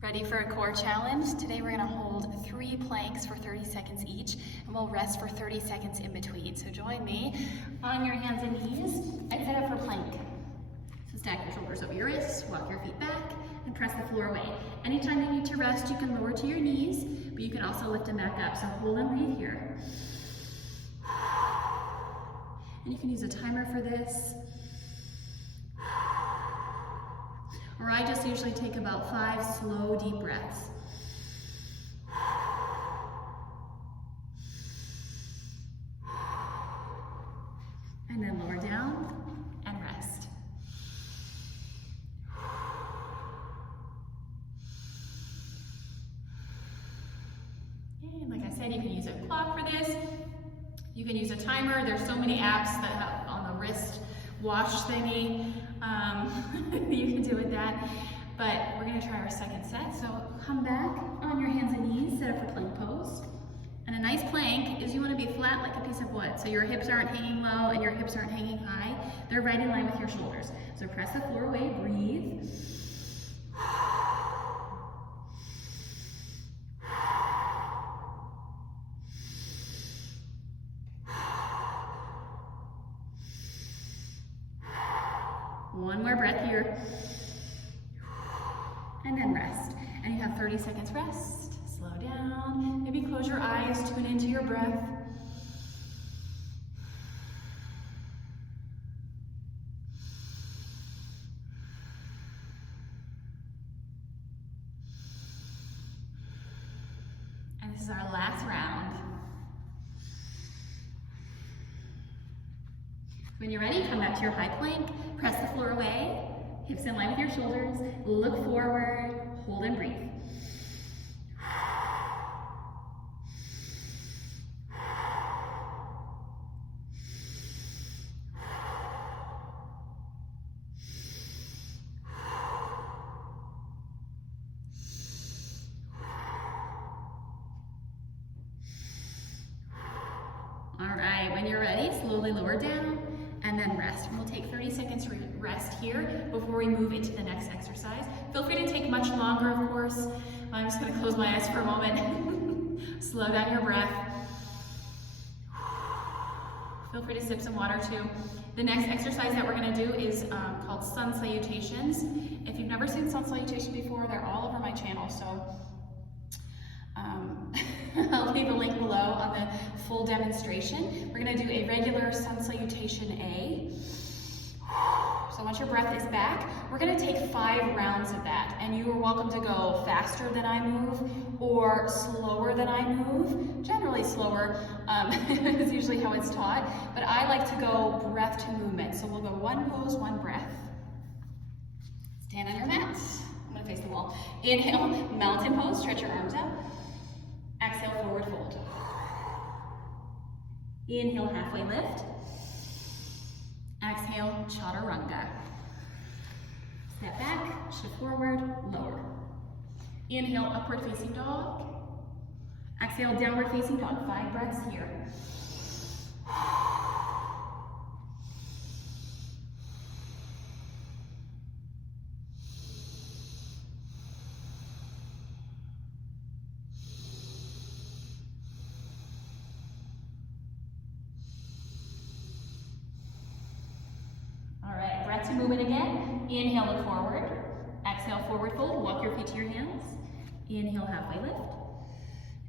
Ready for a core challenge? Today we're going to hold 3 planks for 30 seconds each, and we'll rest for 30 seconds in between. So join me on your hands and knees and set up for plank. So stack your shoulders over your wrists, walk your feet back, and press the floor away. Anytime you need to rest, you can lower to your knees, but you can also lift them back up. So hold and breathe here. And you can use a timer for this. Or I just usually take about 5 slow, deep breaths. And then lower down and rest. And like I said, you can use a clock for this. You can use a timer. There's so many apps that have on the wrist watch thingy. You can do with that, but we're going to try our second set. So come back on your hands and knees, set up for plank pose. And a nice plank is you want to be flat like a piece of wood. So your hips aren't hanging low and your hips aren't hanging high. They're right in line with your shoulders. So press the floor away, breathe. One more breath here. And then rest. And you have 30 seconds rest. Slow down. Maybe close your eyes, tune into your breath. And this is our last round. When you're ready, come back to your high plank. Press the floor away, hips in line with your shoulders, look forward, hold and breathe. All right, when you're ready, slowly lower down and then rest. We'll take 30 seconds to rest here before we move into the next exercise. Feel free to take much longer, of course. I'm just gonna close my eyes for a moment. Slow down your breath. Feel free to sip some water too. The next exercise that we're gonna do is called Sun Salutations. If you've never seen Sun Salutations before, they're all over my channel, so I'll leave a link below on the full demonstration. We're gonna do a regular Sun Salutation A. So once your breath is back, we're gonna take 5 rounds of that. And you are welcome to go faster than I move or slower than I move. Generally slower is usually how it's taught. But I like to go breath to movement. So we'll go 1 pose, 1 breath. Stand on your mat. I'm gonna face the wall. Inhale, mountain pose, stretch your arms out. Exhale, forward fold. Inhale, halfway lift. Exhale, chaturanga. Step back, shift forward, lower. Inhale, upward facing dog. Exhale, downward facing dog. 5 breaths here. To move it again. Inhale, look forward. Exhale, forward fold. Walk your feet to your hands. Inhale, halfway lift.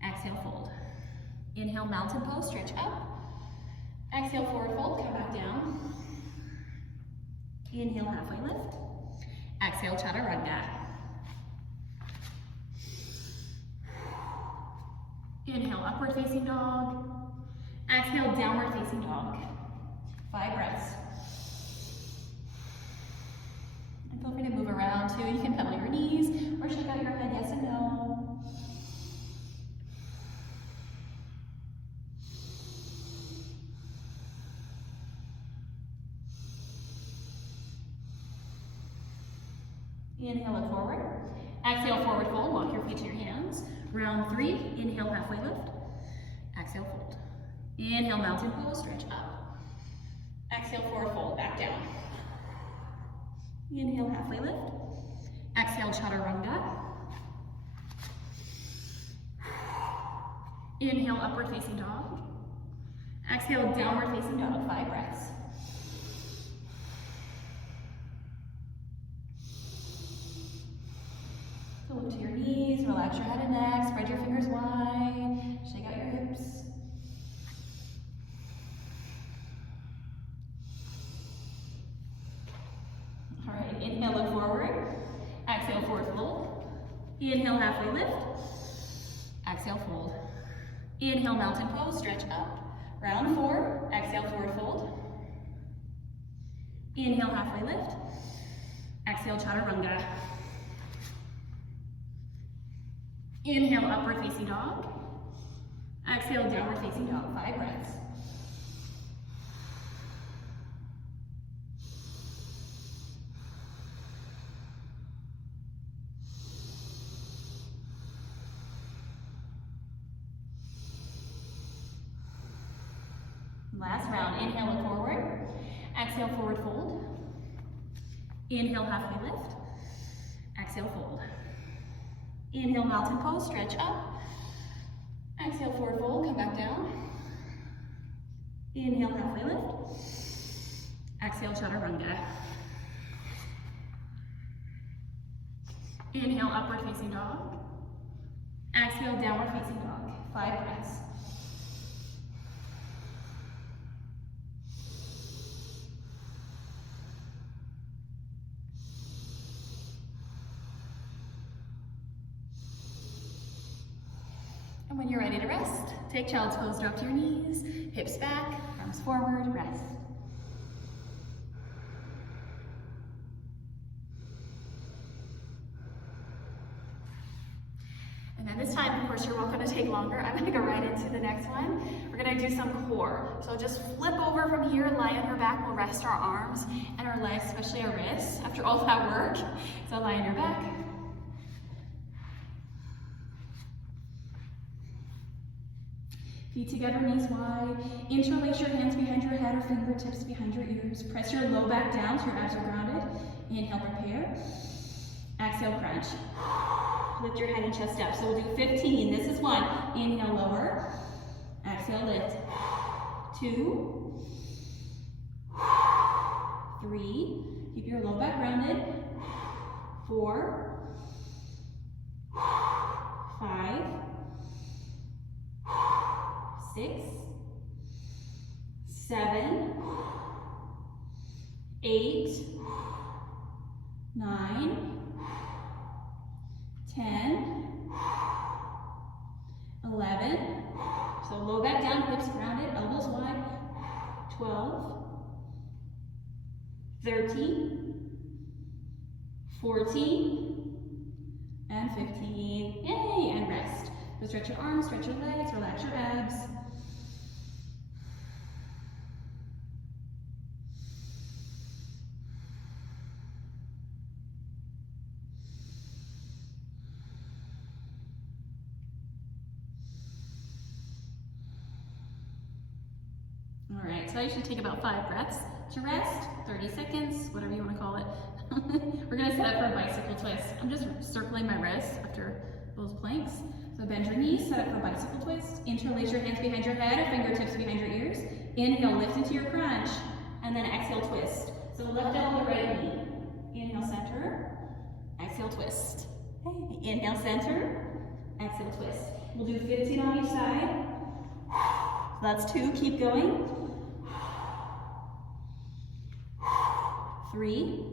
Exhale, fold. Inhale, mountain pose, stretch up. Exhale, forward fold, come back down. Inhale, halfway lift. Exhale, chaturanga. Inhale, upward facing dog. Exhale, downward facing dog. 5 breaths. Feel free to move around too. You can pedal your knees or shake out your head yes and no. Inhale, look forward. Exhale, forward fold. Walk your feet to your hands. Round 3. Inhale, halfway lift. Exhale, fold. Inhale, mountain pose. Stretch up. Exhale, forward fold. Back down. Inhale, halfway lift. Exhale, chaturanga. Inhale, upward facing dog. Exhale, downward facing dog, 5 breaths. So look to your knees, relax your head and neck, spread your fingers wide, shake out your hips. All right, inhale, look forward. Exhale, forward fold. Inhale, halfway lift. Exhale, fold. Inhale, mountain pose, stretch up. Round 4, exhale, forward fold. Inhale, halfway lift. Exhale, chaturanga. Inhale, upward facing dog. Exhale, downward facing dog, 5 breaths. Last round, inhale, look forward. Exhale, forward fold. Inhale, halfway lift. Exhale, fold. Inhale, mountain pose, stretch up. Exhale, forward fold, come back down. Inhale, halfway lift. Exhale, chaturanga. Inhale, upward facing dog. Exhale, downward facing dog, 5 breaths. And when you're ready to rest, take child's pose, drop to your knees, hips back, arms forward, rest. And then this time, of course, you're welcome to take longer. I'm gonna go right into the next one. We're gonna do some core. So just flip over from here, lie on your back. We'll rest our arms and our legs, especially our wrists, after all that work. So lie on your back. Feet together, knees wide. Interlace your hands behind your head or fingertips behind your ears. Press your low back down so your abs are grounded. Inhale, prepare. Exhale, crunch. Lift your head and chest up. So we'll do 15. This is 1. Inhale, lower. Exhale, lift. 2. 3. Keep your low back grounded. 4. 5. 6, 7, 8, 9, 10, 11, so low back down, hips grounded, elbows wide, 12, 13, 14, and 15, yay, and rest. So stretch your arms, stretch your legs, relax your abs. All right, so I usually take about 5 breaths to rest, 30 seconds, whatever you want to call it. We're gonna set up for a bicycle twist. I'm just circling my wrists after those planks. So bend your knees, set up for a bicycle twist. Interlace your hands behind your head or fingertips behind your ears. Inhale, lift into your crunch, and then exhale, twist. So left elbow, right knee. Inhale, center, exhale, twist. Okay. Inhale, center, exhale, twist. We'll do 15 on each side. So that's 2, keep going. 3,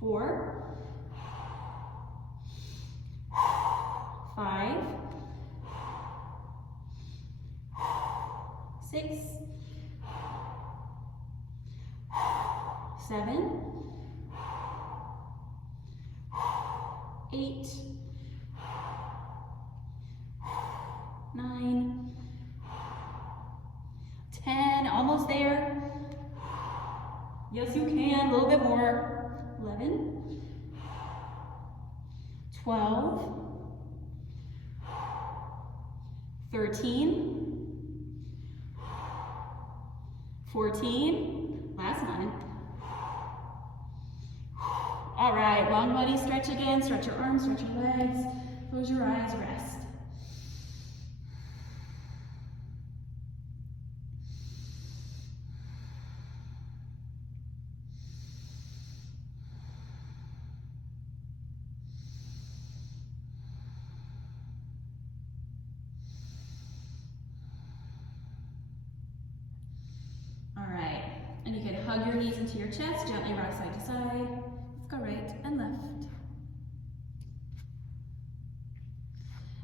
4, 5, 6, 7, 8, 9, 10, almost there. Yes, you can, a little bit more. 11, 12, 13, 14, last one, All right, long body stretch again. Stretch your arms, stretch your legs. Close your eyes, rest. All right, and you can hug your knees into your chest, gently rock side to side. Let's go right and left.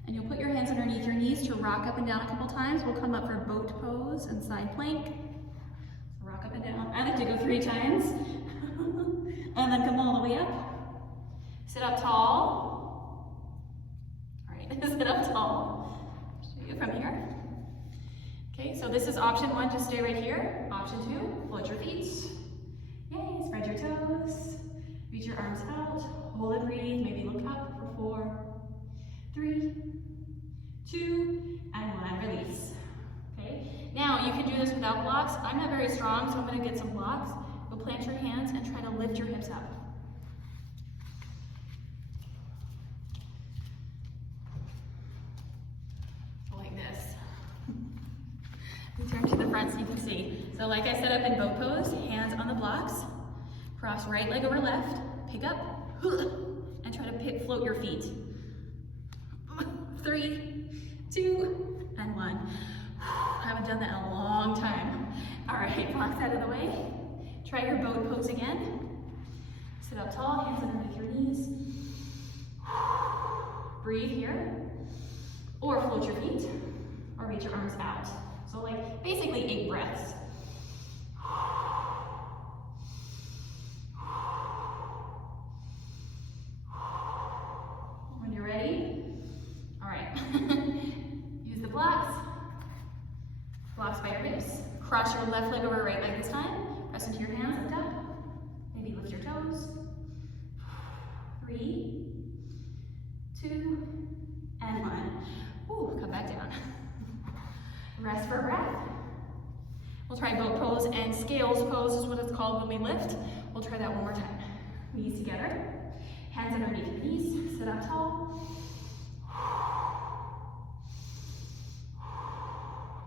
And you'll put your hands underneath your knees to rock up and down a couple times. We'll come up for boat pose and side plank. So rock up and down. I like to go 3 times. And then come all the way up. Sit up tall. All right, sit up tall. Show you from here. Okay, so this is option 1, just stay right here. Option 2, float your feet. Yay, spread your toes. Reach your arms out. Hold and breathe, maybe look up for 4, 3, 2, and 1, release. Okay, now you can do this without blocks. I'm not very strong, so I'm gonna get some blocks. Go plant your hands and try to lift your hips up. Like this. We turn to the front so you can see. So like I set up in boat pose, hands on the blocks, cross right leg over left, pick up, and try to float your feet. 3, 2, and 1. I haven't done that in a long time. All right, blocks out of the way. Try your boat pose again. Sit up tall, hands underneath your knees. Breathe here. Or float your feet, or reach your arms out. So like basically 8 breaths. When you're ready, all right. Use the blocks. Blocks by your hips. Cross your left leg over right leg this time. Press into your hands, lift up. Maybe lift your toes. 3, 2, and 1. Ooh, come back down. Rest for a breath. We'll try boat pose and scales pose is what it's called when we lift. We'll try that one more time. Knees together, hands underneath your knees, sit up tall.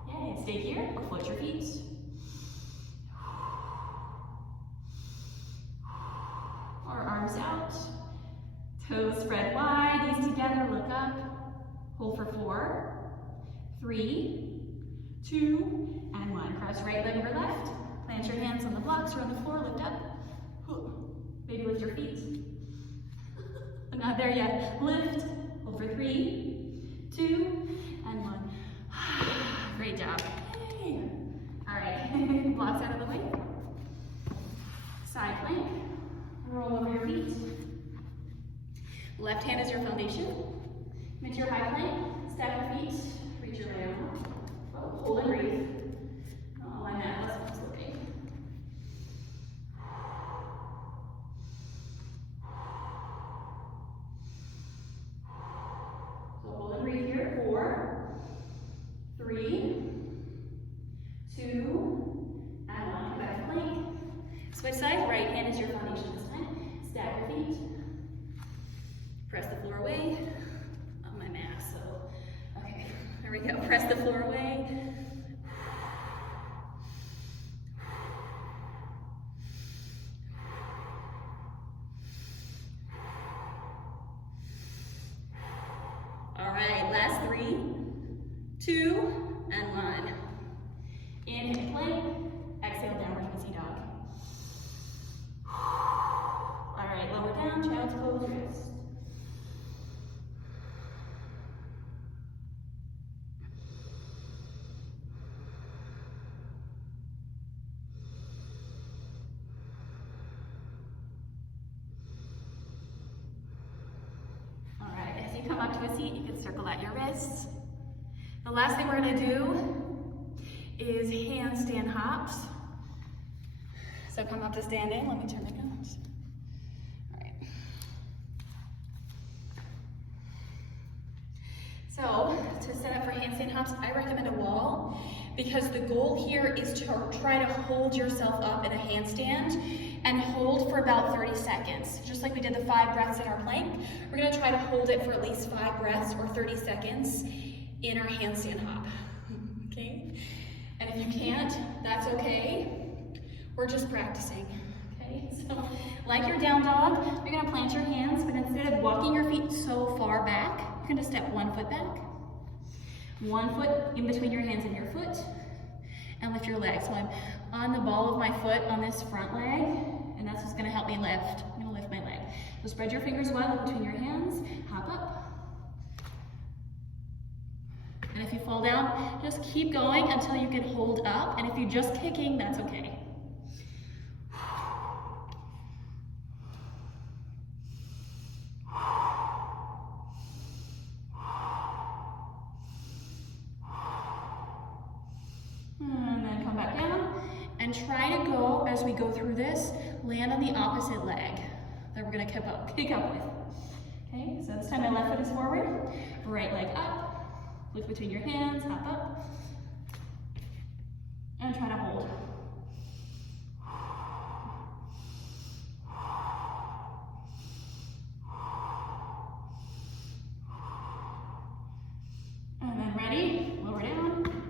Yay, stay here or float your feet. Or arms out, toes spread wide, knees together, look up. Hold for 4, 3, 2, and 1. Cross right leg over left. Plant your hands on the blocks or on the floor, lift up. Maybe lift your feet. I'm not there yet. Lift, hold for 3, 2, and 1. Great job. Yay. All right, blocks out of the way. Side plank, roll over your feet. Left hand is your foundation. Come into your high plank, stack your feet, reach your right arm. Hold and breathe. Oh, my mat wasn't slipping. So hold and breathe here. 4, 3, 2, and 1. Come back to plank. Switch sides. Right hand is your foundation this time. Stack your feet. Press the floor away. On my mat, so okay. There we go. Press the floor away. All right, last 3, 2, and 1. Inhale, plank. Exhale, downward facing dog. All right, lower down, child's pose, rest. Come up to a seat, you can circle out your wrists. The last thing we're going to do is handstand hops. So come up to standing. Let me turn the guns. All right. So to set up for handstand hops, I recommend a wall. because the goal here is to try to hold yourself up in a handstand and hold for about 30 seconds. Just like we did the 5 breaths in our plank, we're gonna try to hold it for at least 5 breaths or 30 seconds in our handstand hop, okay? And if you can't, that's okay. We're just practicing, okay? So, like your down dog, you're gonna plant your hands, but instead of walking your feet so far back, you're gonna step 1 foot back, 1 foot in between your hands and your foot, and lift your leg. So I'm on the ball of my foot on this front leg, and that's what's gonna help me lift. I'm gonna lift my leg. So spread your fingers wide, look between your hands, hop up. And if you fall down, just keep going until you can hold up, and if you're just kicking, that's okay. And then come back down, and try to go, as we go through this, land on the opposite leg that we're gonna kick up with. Okay, so this time my left foot is forward, right leg up, look between your hands, hop up, and try to hold. And then ready, lower down.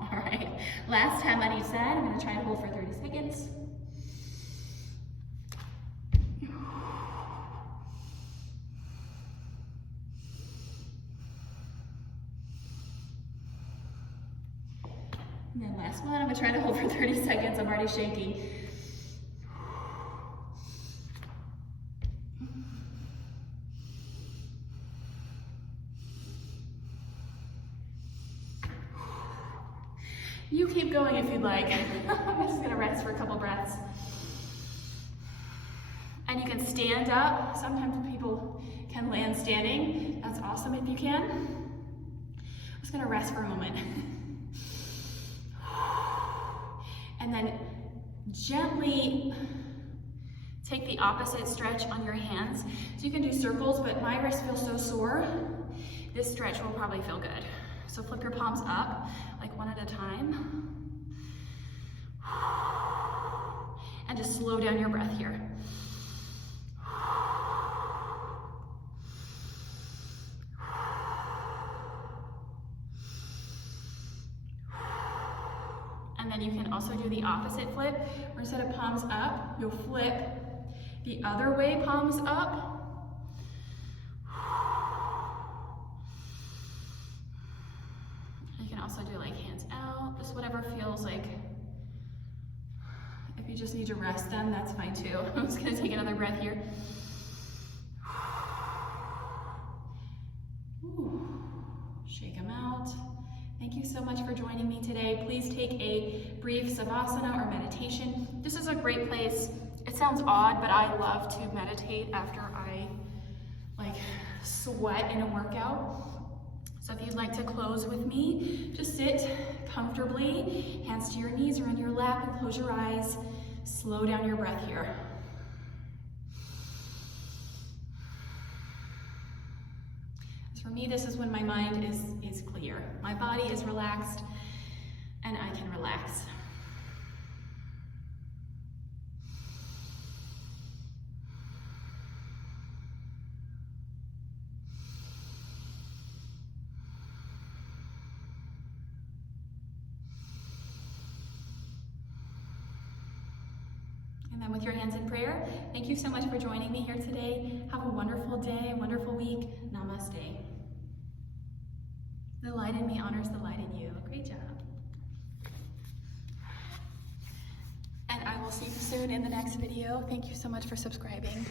All right, last time on each side, I'm gonna try to hold for 30 seconds. And then last one, I'm gonna try to hold for 30 seconds. I'm already shaking. You keep going if you'd like. I'm just gonna rest for a couple breaths. And you can stand up. Sometimes people can land standing. That's awesome if you can. I'm just gonna rest for a moment. And then gently take the opposite stretch on your hands. So you can do circles, but my wrist feels so sore. This stretch will probably feel good. So flip your palms up, like one at a time. And just slow down your breath here. And then you can also do the opposite flip, where instead of palms up, you'll flip the other way, palms up. You can also do like hands out, just whatever feels like. If you just need to rest then, that's fine too. I'm just gonna take another breath here. Ooh. Shake them out. Thank you so much for joining me today. Please take a brief savasana or meditation. This is a great place. It sounds odd, but I love to meditate after I sweat in a workout. So if you'd like to close with me, just sit comfortably, hands to your knees or in your lap, and close your eyes. Slow down your breath here. For me, this is when my mind is clear. My body is relaxed, and I can relax. And then with your hands in prayer, thank you so much for joining me here today. Have a wonderful day, a wonderful week. Namaste. The light in me honors the light in you. Great job. And I will see you soon in the next video. Thank you so much for subscribing.